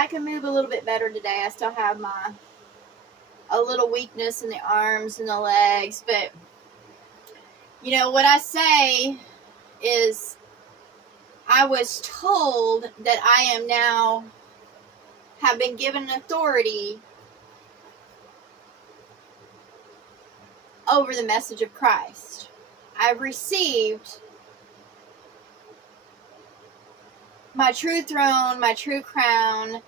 I can move a little bit better today. I still have a little weakness in the arms and the legs, but you know what I say is I was told that I am now have been given authority over the message of Christ. I've received my true throne, my true crown,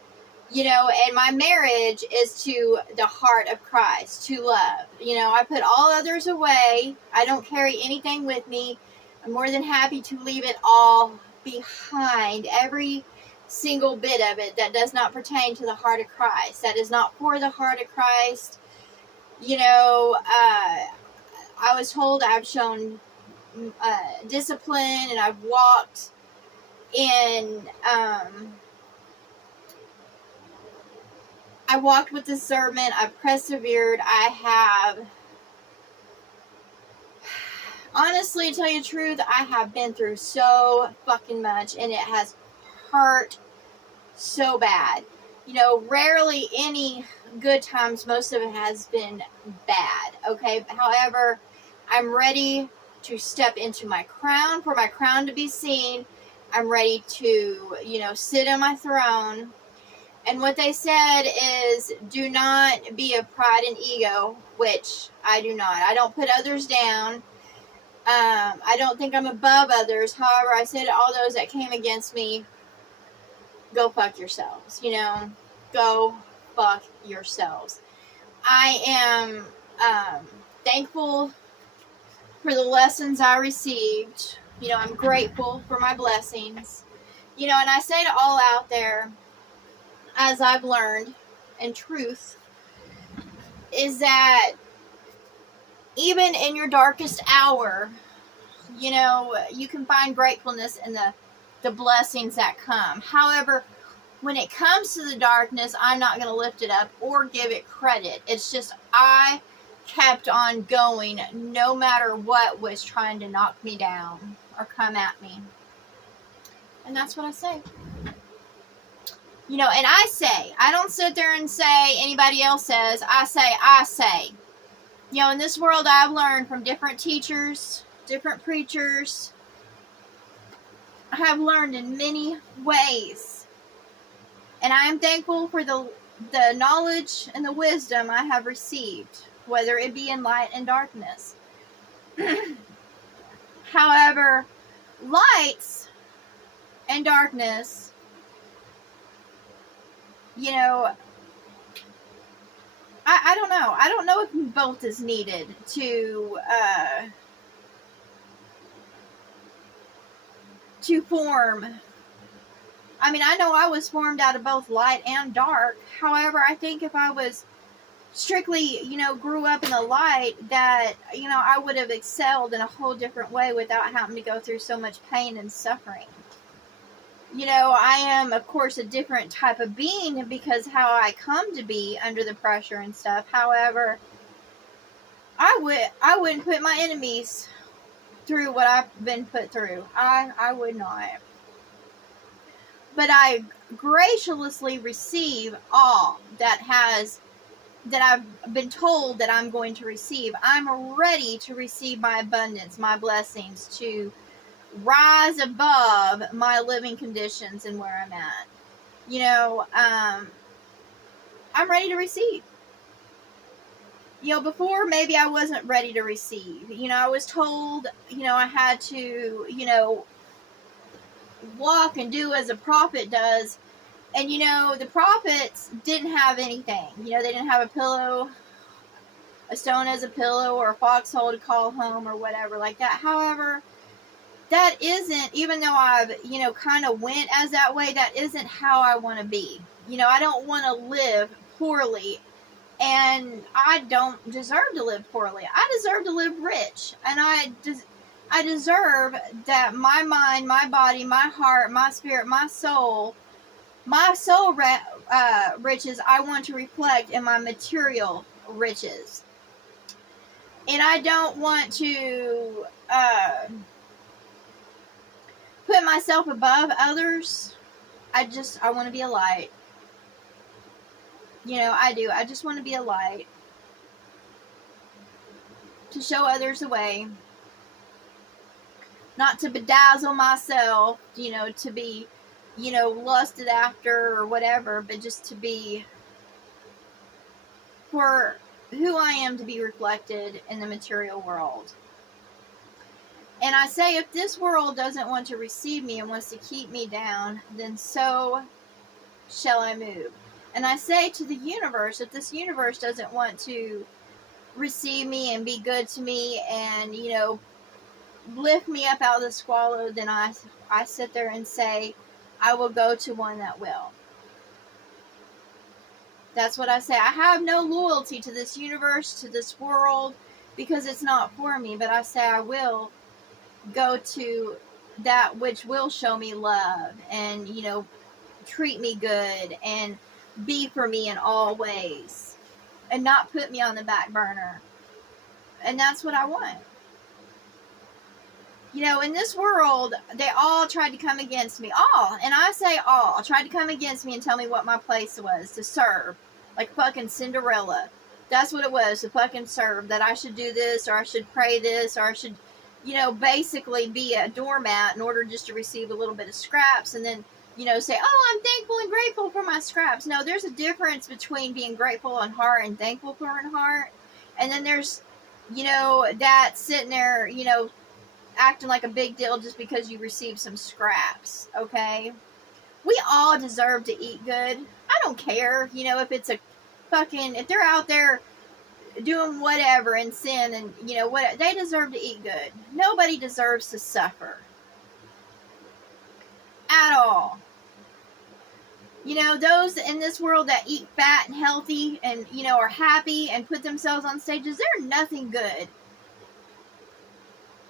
you know, and my marriage is to the heart of Christ, to love. You know, I put all others away. I don't carry anything with me. I'm more than happy to leave it all behind, every single bit of it that does not pertain to the heart of Christ, that is not for the heart of Christ. You know, I was told I've shown discipline, and I've walked in, I walked with discernment, I've persevered, I have, honestly, to tell you the truth, I have been through so fucking much, and it has hurt so bad. You know, rarely any good times, most of it has been bad, okay? However, I'm ready to step into my crown, for my crown to be seen. I'm ready to, you know, sit on my throne. And what they said is, do not be of pride and ego, which I do not. I don't put others down. I don't think I'm above others. However, I say to all those that came against me, go fuck yourselves. You know, go fuck yourselves. I am thankful for the lessons I received. You know, I'm grateful for my blessings. You know, and I say to all out there, as I've learned in truth, is that even in your darkest hour, you know, you can find gratefulness in the blessings that come. However, when it comes to the darkness, I'm not going to lift it up or give it credit. It's just I kept on going no matter what was trying to knock me down or come at me. And that's what I say. You know, and I say, I don't sit there and say anybody else says. I say. You know, in this world, I've learned from different teachers, different preachers. I have learned in many ways. And I am thankful for the knowledge and the wisdom I have received, whether it be in light and darkness. However, lights and darkness, you know, I don't know. I don't know if both is needed to form. I mean, I know I was formed out of both light and dark. However, I think if I was strictly, you know, grew up in the light, that, you know, I would have excelled in a whole different way without having to go through so much pain and suffering. You know, I am, of course, a different type of being because how I come to be under the pressure and stuff. However, I wouldn't put my enemies through what I've been put through. I would not. But I graciously receive all that I've been told that I'm going to receive. I'm ready to receive my abundance, my blessings, to rise above my living conditions and where I'm at. You know, I'm ready to receive. You know, before maybe I wasn't ready to receive. You know, I was told, you know, I had to, you know, walk and do as a prophet does. And, you know, the prophets didn't have anything. You know, they didn't have a pillow, a stone as a pillow, or a foxhole to call home or whatever like that. However, that isn't, even though I've, you know, kind of went as that way, that isn't how I want to be. You know, I don't want to live poorly, and I don't deserve to live poorly. I deserve to live rich, and I deserve that my mind, my body, my heart, my spirit, my soul riches I want to reflect in my material riches. And I don't want to put myself above others. I want to be a light. You know, I do. I just want to be a light. To show others the way. Not to bedazzle myself, you know, to be, you know, lusted after or whatever, but just to be for who I am, to be reflected in the material world. And I say, if this world doesn't want to receive me and wants to keep me down, then so shall I move. And I say to the universe, if this universe doesn't want to receive me and be good to me and, you know, lift me up out of the squalor, then I sit there and say, I will go to one that will. That's what I say. I have no loyalty to this universe, to this world, because it's not for me. But I say I will go to that which will show me love and, you know, treat me good and be for me in all ways and not put me on the back burner. And that's what I want. You know, in this world, they all tried to come against me. All, and I say all, tried to come against me and tell me what my place was, to serve. Like fucking Cinderella. That's what it was, to fucking serve. That I should do this, or I should pray this, or I should, you know, basically be a doormat in order just to receive a little bit of scraps. And then, you know, say, oh, I'm thankful and grateful for my scraps. No, there's a difference between being grateful in heart and thankful for in heart. And then there's, you know, that sitting there, you know, acting like a big deal just because you received some scraps, okay? We all deserve to eat good. I don't care, you know, if it's a fucking, if they're out there doing whatever in sin and, you know, what, they deserve to eat good. Nobody deserves to suffer. At all. You know, those in this world that eat fat and healthy and, you know, are happy and put themselves on stages, they're nothing good.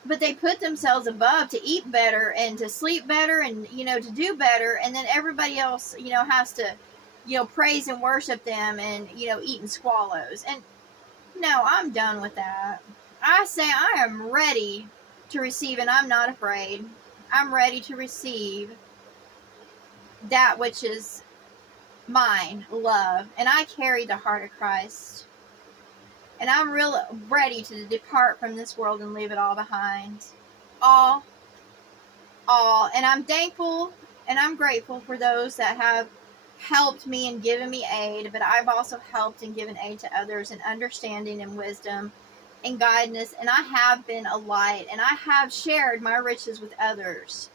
But they put themselves above to eat better and to sleep better and, you know, to do better. And then everybody else, you know, has to, you know, praise and worship them and, you know, eating swallows. And no, I'm done with that. I say I am ready to receive, and I'm not afraid. I'm ready to receive that which is mine, love. And I carry the heart of Christ. And I'm real ready to depart from this world and leave it all behind. All. And I'm thankful and I'm grateful for those that have helped me and given me aid. But I've also helped and given aid to others in understanding and wisdom and guidance. And I have been a light. And I have shared my riches with others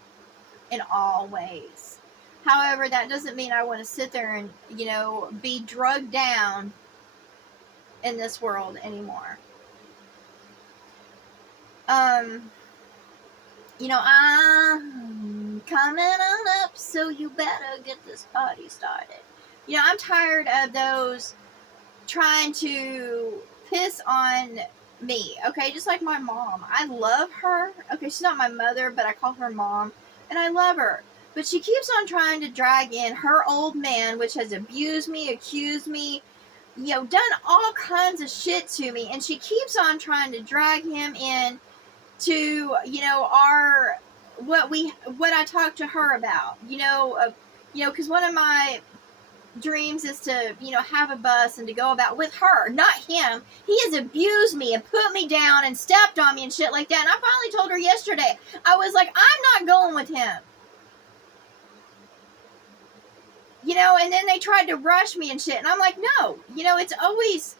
in all ways. However, that doesn't mean I want to sit there and, you know, be drugged down in this world anymore. You know, I'm coming on up, so you better get this party started. You know, I'm tired of those trying to piss on me, okay? Just like my mom. I love her. Okay, she's not my mother, but I call her mom, and I love her. But she keeps on trying to drag in her old man, which has abused me, accused me, you know, done all kinds of shit to me, and she keeps on trying to drag him in to, you know, what I talked to her about, you know, because one of my dreams is to, you know, have a bus and to go about with her, not him. He has abused me and put me down and stepped on me and shit like that. And I finally told her yesterday, I was like, I'm not going with him. You know, and then they tried to rush me and shit. And I'm like, no, you know, it's always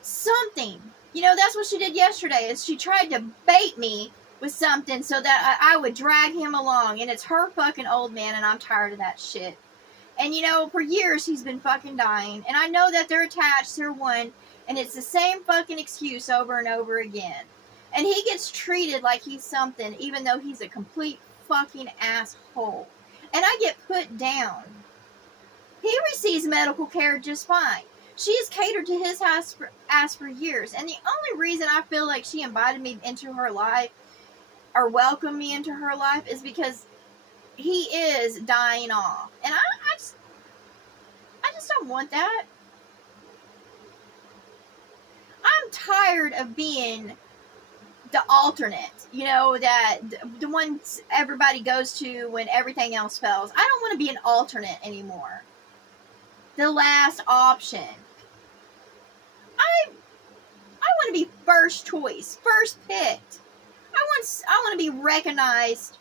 something. You know, that's what she did yesterday, is she tried to bait me with something so that I would drag him along. And it's her fucking old man, and I'm tired of that shit. And, you know, for years he's been fucking dying. And I know that they're attached, they're one, and it's the same fucking excuse over and over again. And he gets treated like he's something, even though he's a complete fucking asshole. And I get put down. He receives medical care just fine. She's catered to his ass for years. And the only reason I feel like she invited me into her life or welcomed me into her life is because he is dying off. And I just don't want that. I'm tired of being the alternate, you know, that the ones everybody goes to when everything else fails. I don't want to be an alternate anymore. the last option. I want to be first choice, first picked. I want to be recognized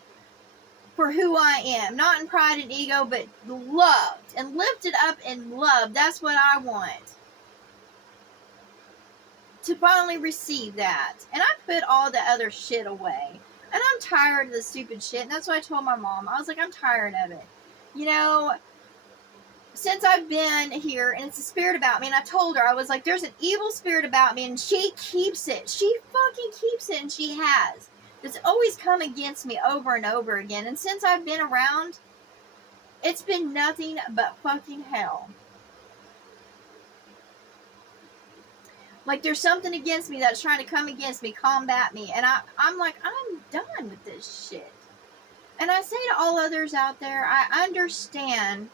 for who I am, not in pride and ego, but loved and lifted up in love. That's what I want. To finally receive that. And I put all the other shit away. And I'm tired of the stupid shit. And that's what I told my mom. I was like, I'm tired of it. You know, since I've been here, and it's a spirit about me, and I told her, I was like, there's an evil spirit about me, and she keeps it. She fucking keeps it, and she has. It's always come against me over and over again. And since I've been around, it's been nothing but fucking hell. Like, there's something against me that's trying to come against me, combat me. And I'm like, I'm done with this shit. And I say to all others out there, I understand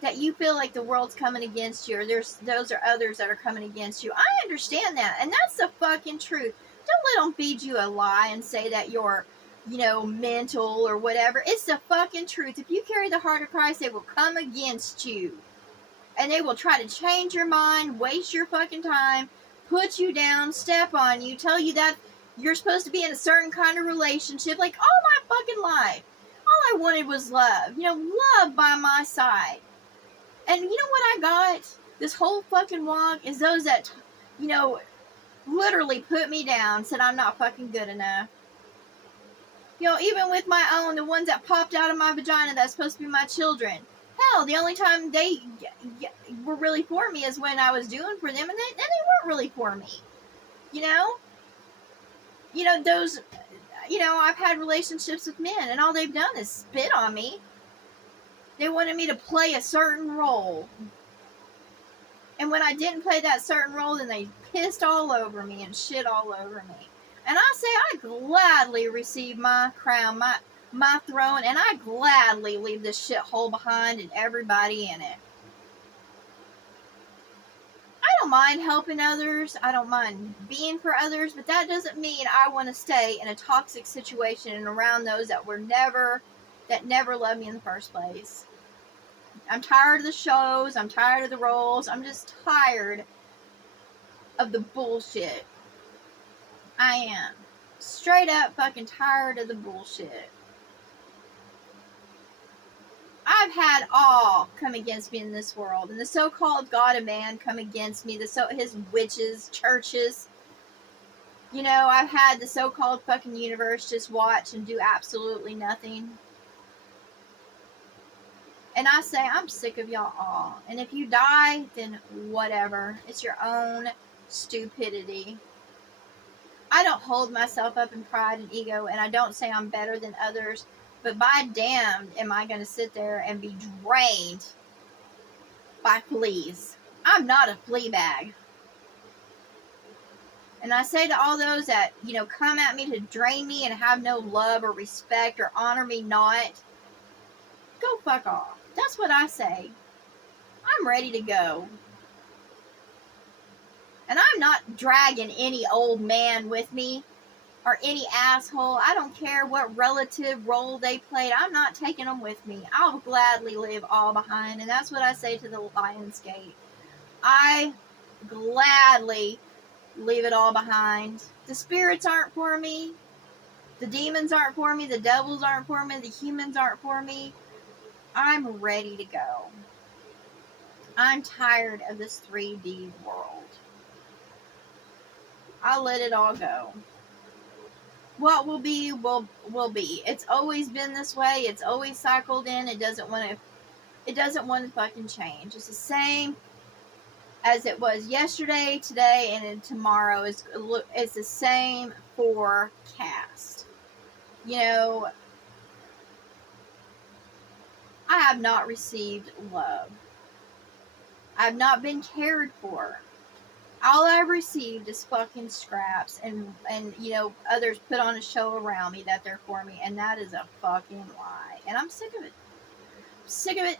that you feel like the world's coming against you, or those are others that are coming against you. I understand that. And that's the fucking truth. Don't let them feed you a lie and say that you're, mental or whatever. It's the fucking truth. If you carry the heart of Christ, they will come against you. And they will try to change your mind, waste your fucking time, put you down, step on you, tell you that you're supposed to be in a certain kind of relationship. Like, all my fucking life, all I wanted was love. Love by my side. And you know what I got? This whole fucking walk is those that, literally put me down, said I'm not fucking good enough. Even with my own, the ones that popped out of my vagina that's supposed to be my children. Hell, the only time they were really for me is when I was doing for them, and then they weren't really for me. Those, I've had relationships with men, and all they've done is spit on me. They wanted me to play a certain role. And when I didn't play that certain role, then they pissed all over me and shit all over me. And I say I gladly receive my crown, my throne, and I gladly leave this shithole behind and everybody in it. I don't mind helping others. I don't mind being for others, but that doesn't mean I want to stay in a toxic situation and around those that never loved me in the first place. I'm tired of the shows. I'm tired of the roles. I'm just tired of the bullshit. I am. Straight up fucking tired of the bullshit. I've had all come against me in this world. And the so-called God of man come against me. His witches, churches. I've had the so-called fucking universe just watch and do absolutely nothing. And I say, I'm sick of y'all all. And if you die, then whatever. It's your own stupidity. I don't hold myself up in pride and ego, and I don't say I'm better than others. But by damned am I going to sit there and be drained by fleas. I'm not a flea bag. And I say to all those that, come at me to drain me and have no love or respect or honor me not, go fuck off. That's what I say. I'm ready to go. And I'm not dragging any old man with me or any asshole. I don't care what relative role they played. I'm not taking them with me. I'll gladly leave all behind. And that's what I say to the Lion's Gate. I gladly leave it all behind. The spirits aren't for me. The demons aren't for me. The devils aren't for me. The humans aren't for me. I'm ready to go. I'm tired of this 3D world. I'll let it all go. What will be, will be. It's always been this way. It's always cycled in. It doesn't want to fucking change. It's the same as it was yesterday, today, and then tomorrow. It's the same forecast. I have not received love. I have not been cared for. All I've received is fucking scraps and others put on a show around me that they're for me, and that is a fucking lie. And I'm sick of it. Sick of it.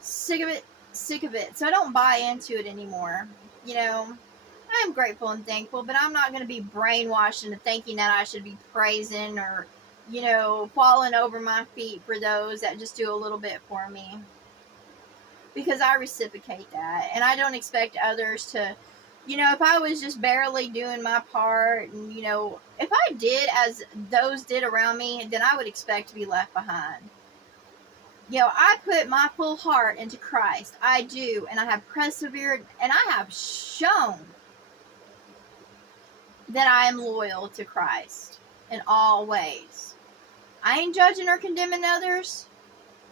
Sick of it. Sick of it. So I don't buy into it anymore. I'm grateful and thankful, but I'm not going to be brainwashed into thinking that I should be praising or falling over my feet for those that just do a little bit for me. because I reciprocate that. And I don't expect others to, if I was just barely doing my part and, if I did as those did around me, then I would expect to be left behind. I put my full heart into Christ. I do. And I have persevered and I have shown that I am loyal to Christ in all ways. I ain't judging or condemning others,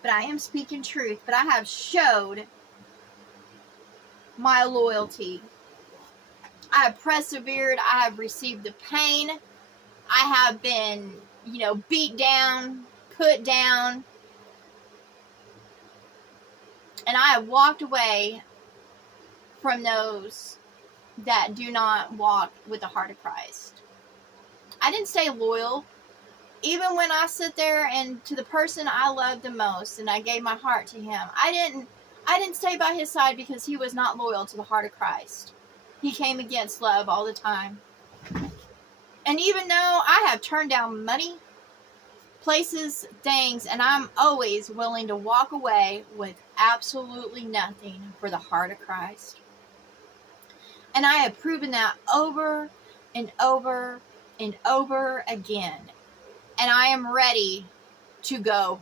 but I am speaking truth. But I have showed my loyalty. I have persevered. I have received the pain. I have been, beat down, put down. And I have walked away from those that do not walk with the heart of Christ. I didn't stay loyal. Even when I sit there and to the person I loved the most and I gave my heart to him, I didn't stay by his side because he was not loyal to the heart of Christ. He came against love all the time. And even though I have turned down money, places, things, and I'm always willing to walk away with absolutely nothing for the heart of Christ. And I have proven that over and over and over again. And I am ready to go.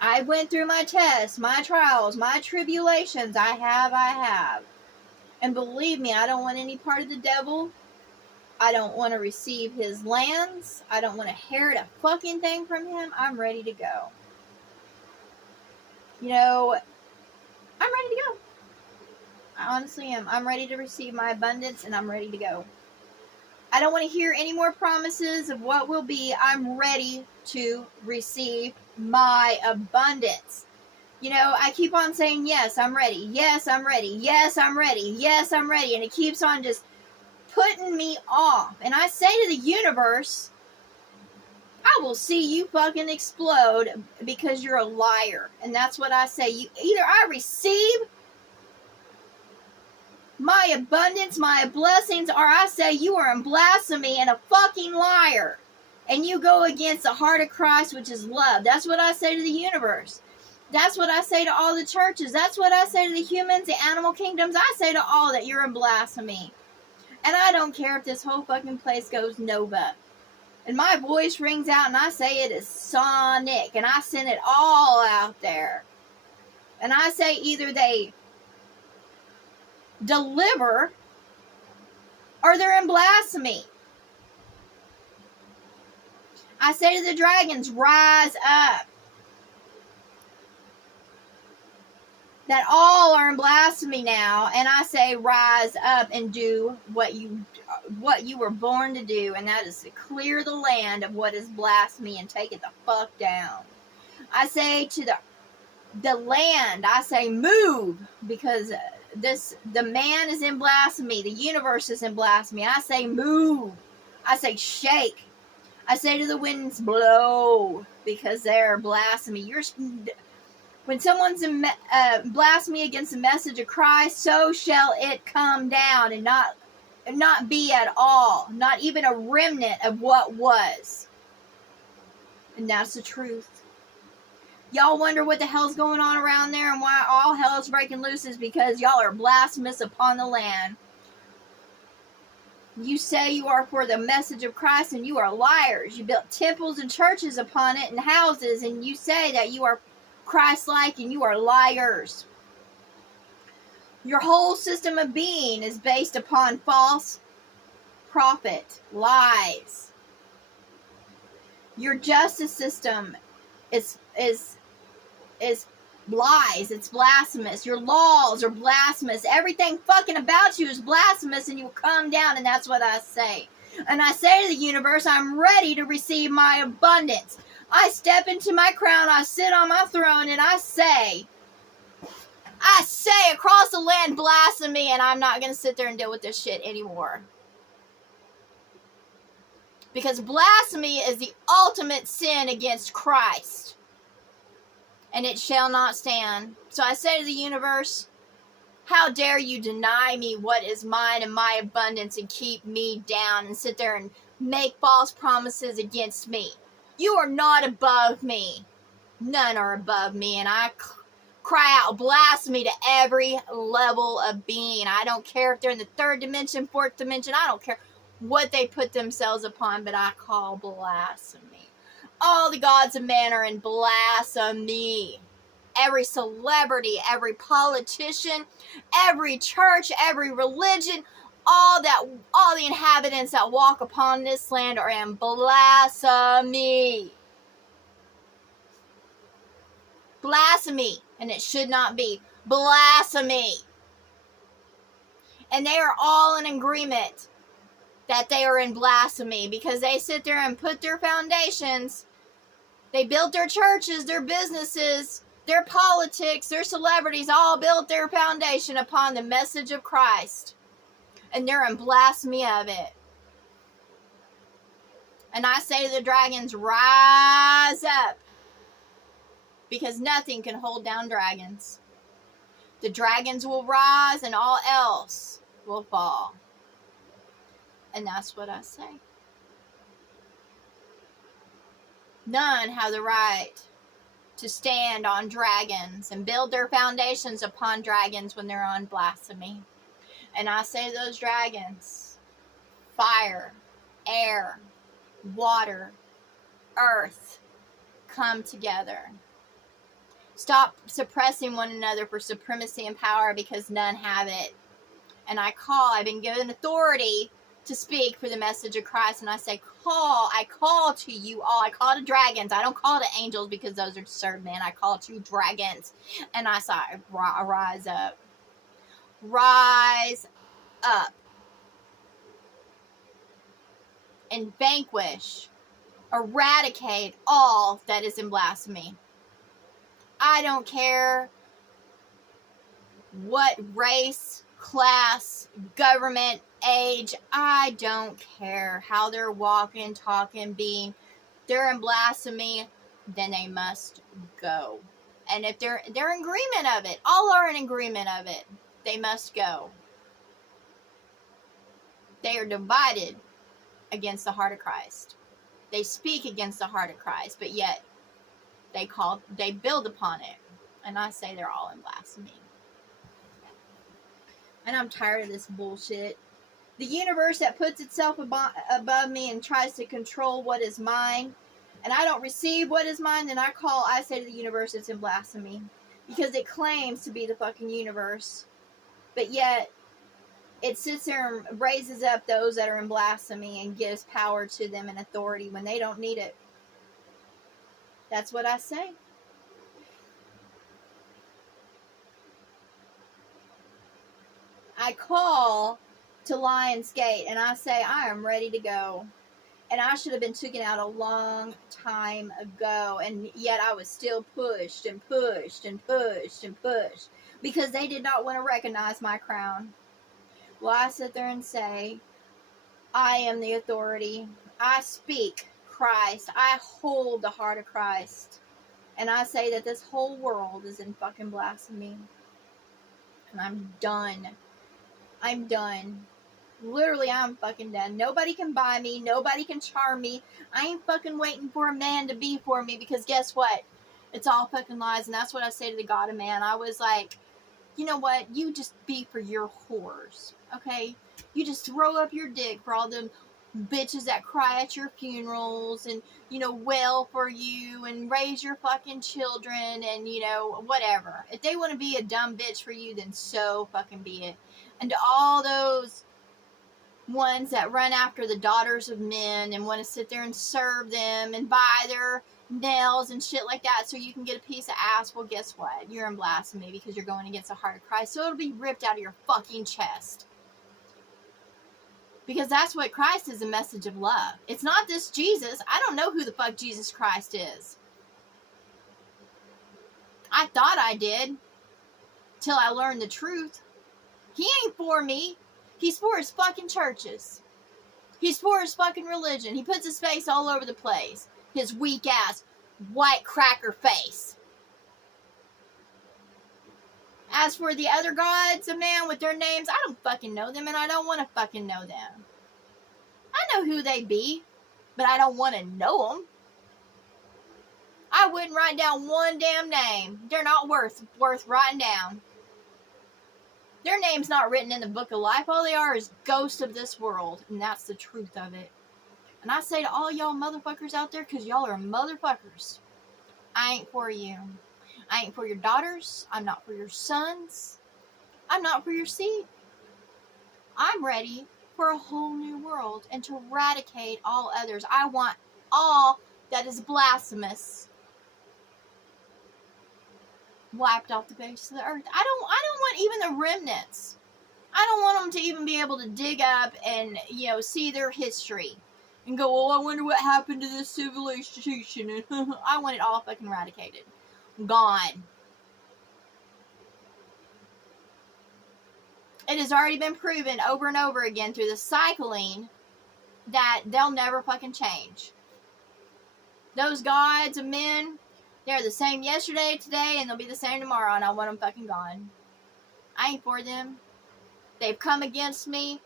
I went through my tests, my trials, my tribulations. I have. And believe me, I don't want any part of the devil. I don't want to receive his lands. I don't want to inherit a fucking thing from him. I'm ready to go. I'm ready to go. I honestly am. I'm ready to receive my abundance and I'm ready to go. I don't want to hear any more promises of what will be. I'm ready to receive my abundance. I keep on saying, yes, I'm ready. Yes, I'm ready. Yes, I'm ready. Yes, I'm ready. And it keeps on just putting me off. And I say to the universe, I will see you fucking explode because you're a liar. And that's what I say. Either I receive my abundance, my blessings, or I say you are in blasphemy and a fucking liar. And you go against the heart of Christ, which is love. That's what I say to the universe. That's what I say to all the churches. That's what I say to the humans, the animal kingdoms. I say to all that you're in blasphemy. And I don't care if this whole fucking place goes nova. And my voice rings out and I say it is sonic. And I send it all out there. And I say either they deliver or they're in blasphemy. I say to the dragons, rise up. That all are in blasphemy now, and I say rise up and do what you were born to do, and that is to clear the land of what is blasphemy and take it the fuck down. I say to the land, I say move, because the man is in blasphemy, the universe is in blasphemy. I say move. I say shake. I say to the winds blow, because they're blasphemy. When someone's in blasphemy against the message of Christ, so shall it come down and not be at all. Not even a remnant of what was. And that's the truth. Y'all wonder what the hell's going on around there and why all hell is breaking loose is because y'all are blasphemous upon the land. You say you are for the message of Christ and you are liars. You built temples and churches upon it and houses and you say that you are Christ-like and you are liars. Your whole system of being is based upon false prophet, lies. Your justice system is lies. It's blasphemous. Your laws are blasphemous. Everything fucking about you is blasphemous and you will come down, and that's what I say. And I say to the universe, I'm ready to receive my abundance. I step into my crown, I sit on my throne, and I say across the land blasphemy, and I'm not going to sit there and deal with this shit anymore. Because blasphemy is the ultimate sin against Christ. And it shall not stand. So I say to the universe, how dare you deny me what is mine and my abundance and keep me down and sit there and make false promises against me. You are not above me. None are above me, and I cry out blasphemy to every level of being. I don't care if they're in the third dimension, fourth dimension. I don't care what they put themselves upon, but I call blasphemy. All the gods of man are in blasphemy. Every celebrity, every politician, every church, every religion, all the inhabitants that walk upon this land are in blasphemy. Blasphemy, and it should not be. Blasphemy. And they are all in agreement that they are in blasphemy, because they sit there and put their foundations. They built their churches, their businesses, their politics, their celebrities, all built their foundation upon the message of Christ. And they're in blasphemy of it. And I say to the dragons, rise up. Because nothing can hold down dragons. The dragons will rise and all else will fall. And that's what I say. None have the right to stand on dragons and build their foundations upon dragons when they're on blasphemy. And I say to those dragons, fire, air, water, earth, come together. Stop suppressing one another for supremacy and power, because none have it. And I've been given authority to speak for the message of Christ. And I say, I call to you all. I call to dragons. I don't call to angels, because those are to serve men. I call to dragons. And I say, rise up. Rise up. And vanquish, eradicate all that is in blasphemy. I don't care what race, class, government, age. I don't care how they're walking, talking, being. They're in blasphemy, then they must go. And if they're in agreement of it, all are in agreement of it, they must go. They are divided against the heart of Christ. They speak against the heart of Christ, but yet they build upon it. And I say they're all in blasphemy. And I'm tired of this bullshit. The universe that puts itself above me and tries to control what is mine, and I don't receive what is mine, then I say to the universe it's in blasphemy. Because it claims to be the fucking universe. But yet, it sits there and raises up those that are in blasphemy and gives power to them and authority when they don't need it. That's what I say. I call to Lionsgate and I say, I am ready to go. And I should have been taken out a long time ago. And yet I was still pushed and pushed and pushed and pushed. Because they did not want to recognize my crown. Well, I sit there and say, I am the authority. I speak Christ. I hold the heart of Christ. And I say that this whole world is in fucking blasphemy. And I'm done. I'm done. Literally, I'm fucking done. Nobody can buy me. Nobody can charm me. I ain't fucking waiting for a man to be for me, because guess what? It's all fucking lies. And that's what I say to the God of man. I was like, you know what? You just be for your whores. Okay? You just throw up your dick for all them bitches that cry at your funerals and, wail for you and raise your fucking children and, whatever. If they want to be a dumb bitch for you, then so fucking be it. And to all those ones that run after the daughters of men and want to sit there and serve them and buy their nails and shit like that so you can get a piece of ass, well, guess what? You're in blasphemy, because you're going against the heart of Christ. So it'll be ripped out of your fucking chest. Because that's what Christ is, a message of love. It's not this Jesus. I don't know who the fuck Jesus Christ is. I thought I did. Till I learned the truth. He ain't for me. He's for his fucking churches. He's for his fucking religion. He puts his face all over the place. His weak ass, white cracker face. As for the other gods of man with their names, I don't fucking know them, and I don't want to fucking know them. I know who they be, but I don't want to know them. I wouldn't write down one damn name. They're not worth writing down. Their name's not written in the book of life. All they are is ghosts of this world. And that's the truth of it. And I say to all y'all motherfuckers out there, because y'all are motherfuckers, I ain't for you. I ain't for your daughters. I'm not for your sons. I'm not for your seed. I'm ready for a whole new world and to eradicate all others. I want all that is blasphemous wiped off the face of the earth. I don't want even the remnants. I don't want them to even be able to dig up and, see their history and go, oh, I wonder what happened to this civilization. I want it all fucking eradicated. Gone. It has already been proven over and over again through the cycling that they'll never fucking change. Those gods of men, they're the same yesterday, today, and they'll be the same tomorrow, and I want them fucking gone. I ain't for them. They've come against me.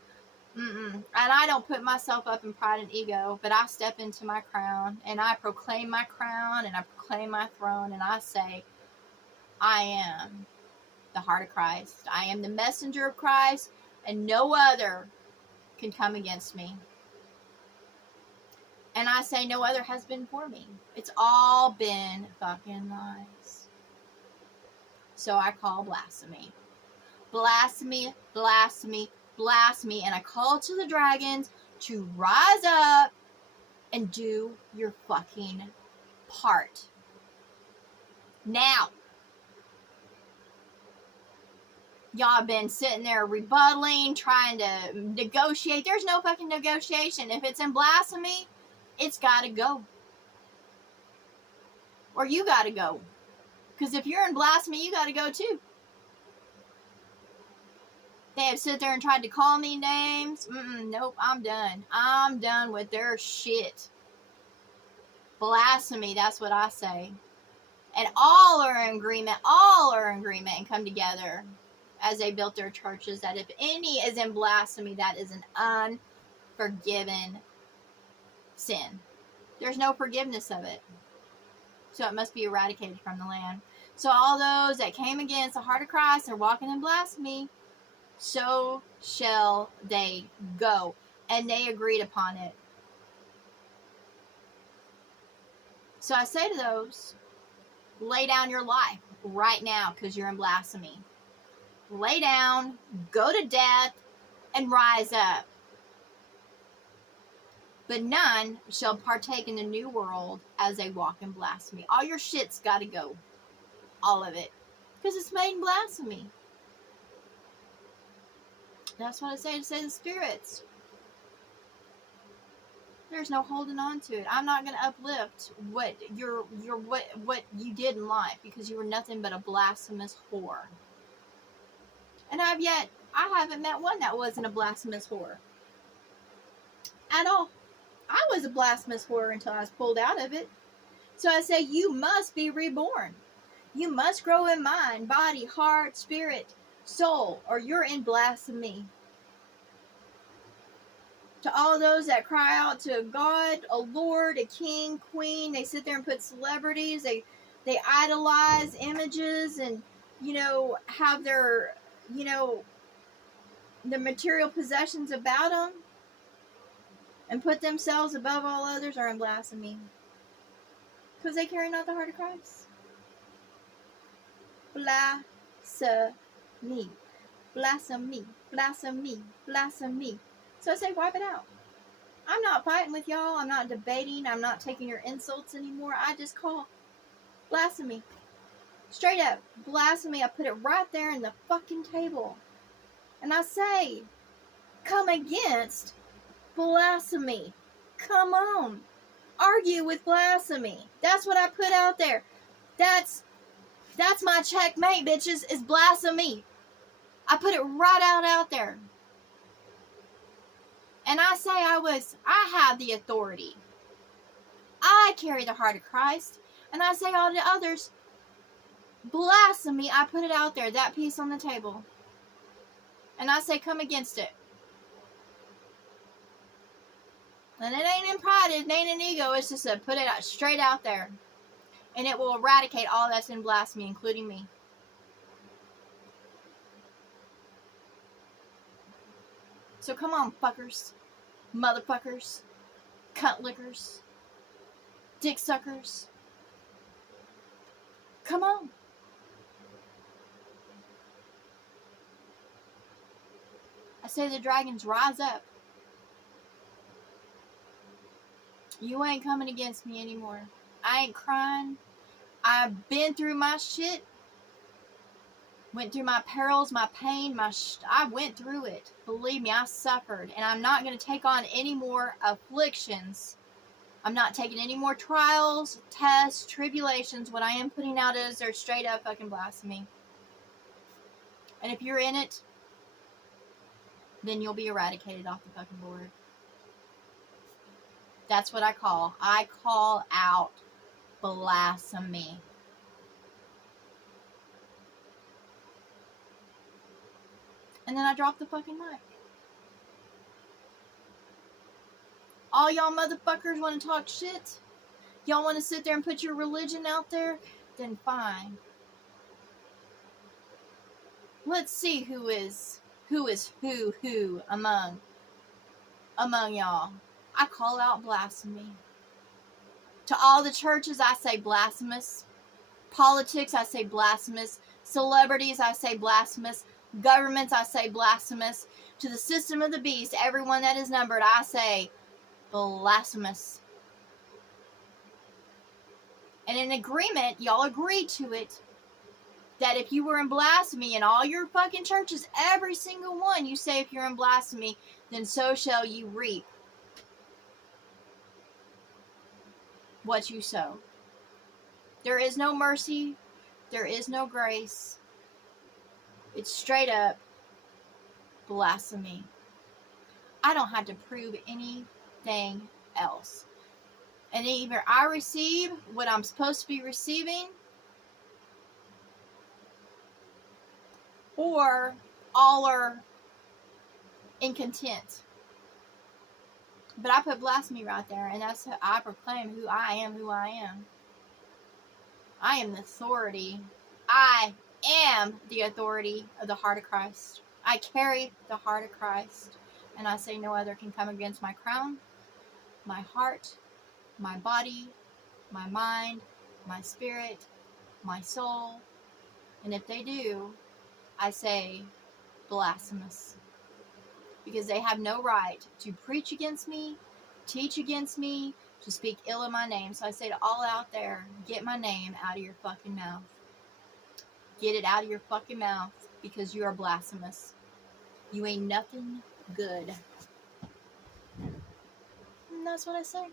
And I don't put myself up in pride and ego, but I step into my crown, and I proclaim my crown, and I proclaim my throne, and I say, I am the heart of Christ. I am the messenger of Christ, and no other can come against me. And I say no other has been for me. It's all been fucking lies. So I call blasphemy. Blasphemy, blasphemy, blasphemy. And I call to the dragons to rise up and do your fucking part. Now, y'all been sitting there rebuttaling, trying to negotiate. There's no fucking negotiation. If it's in blasphemy, it's gotta go. Or you gotta go. Because if you're in blasphemy, you gotta go too. They have sit there and tried to call me names. Nope, I'm done. I'm done with their shit. Blasphemy, that's what I say. And all are in agreement. All are in agreement and come together as they built their churches. That if any is in blasphemy, that is an unforgiven sin. There's no forgiveness of it. So it must be eradicated from the land. So all those that came against the heart of Christ are walking in blasphemy. So shall they go. And they agreed upon it. So I say to those, lay down your life right now because you're in blasphemy. Lay down, go to death, and rise up. But none shall partake in the new world as they walk in blasphemy. All your shit's got to go. All of it. Because it's made in blasphemy. That's what I say to the spirits. There's no holding on to it. I'm not going to uplift what you did in life because you were nothing but a blasphemous whore. And I haven't met one that wasn't a blasphemous whore. At all. I was a blasphemous whore until I was pulled out of it. So I say, you must be reborn. You must grow in mind, body, heart, spirit, soul, or you're in blasphemy. To all those that cry out to a God, a Lord, a king, queen, they sit there and put celebrities, they idolize images and, have their, the material possessions about them and put themselves above all others are in blasphemy. Because they carry not the heart of Christ. Blasphemy. Blasphemy. Blasphemy. Blasphemy. So I say, wipe it out. I'm not fighting with y'all. I'm not debating. I'm not taking your insults anymore. I just call blasphemy. Straight up. Blasphemy. I put it right there in the fucking table. And I say, come against blasphemy. Come on. Argue with blasphemy. That's what I put out there. That's my checkmate, bitches, is blasphemy. I put it right out there. And I say I have the authority. I carry the heart of Christ. And I say all the others, blasphemy, I put it out there, that piece on the table. And I say, come against it. And it ain't in pride, it ain't in ego, it's just to put it out straight out there. And it will eradicate all that's in blasphemy, including me. So come on, fuckers. Motherfuckers. Cunt lickers. Dick suckers. Come on. I say the dragons, rise up. You ain't coming against me anymore. I ain't crying. I've been through my shit. Went through my perils, my pain, I went through it. Believe me, I suffered. And I'm not going to take on any more afflictions. I'm not taking any more trials, tests, tribulations. What I am putting out is they're straight up fucking blasphemy. And if you're in it, then you'll be eradicated off the fucking board. That's what I call. I call out blasphemy. And then I drop the fucking mic. All y'all motherfuckers want to talk shit? Y'all want to sit there and put your religion out there? Then fine. Let's see who is who among y'all. I call out blasphemy. To all the churches, I say blasphemous. Politics, I say blasphemous. Celebrities, I say blasphemous. Governments, I say blasphemous. To the system of the beast, everyone that is numbered, I say blasphemous. And in agreement, y'all agreed to it, that if you were in blasphemy in all your fucking churches, every single one, you say if you're in blasphemy, then so shall you reap what you sow. There is no mercy. There is no grace. It's straight up blasphemy. I don't have to prove anything else. And either I receive what I'm supposed to be receiving, or all are in content. But I put blasphemy right there, and that's how I proclaim who I am. I am the authority. I am the authority of the heart of Christ. I carry the heart of Christ. And I say no other can come against my crown, my heart, my body, my mind, my spirit, my soul. And if they do, I say blasphemous. Because they have no right to preach against me, teach against me, to speak ill of my name. So I say to all out there, get my name out of your fucking mouth. Get it out of your fucking mouth, because you are blasphemous. You ain't nothing good. And that's what I say.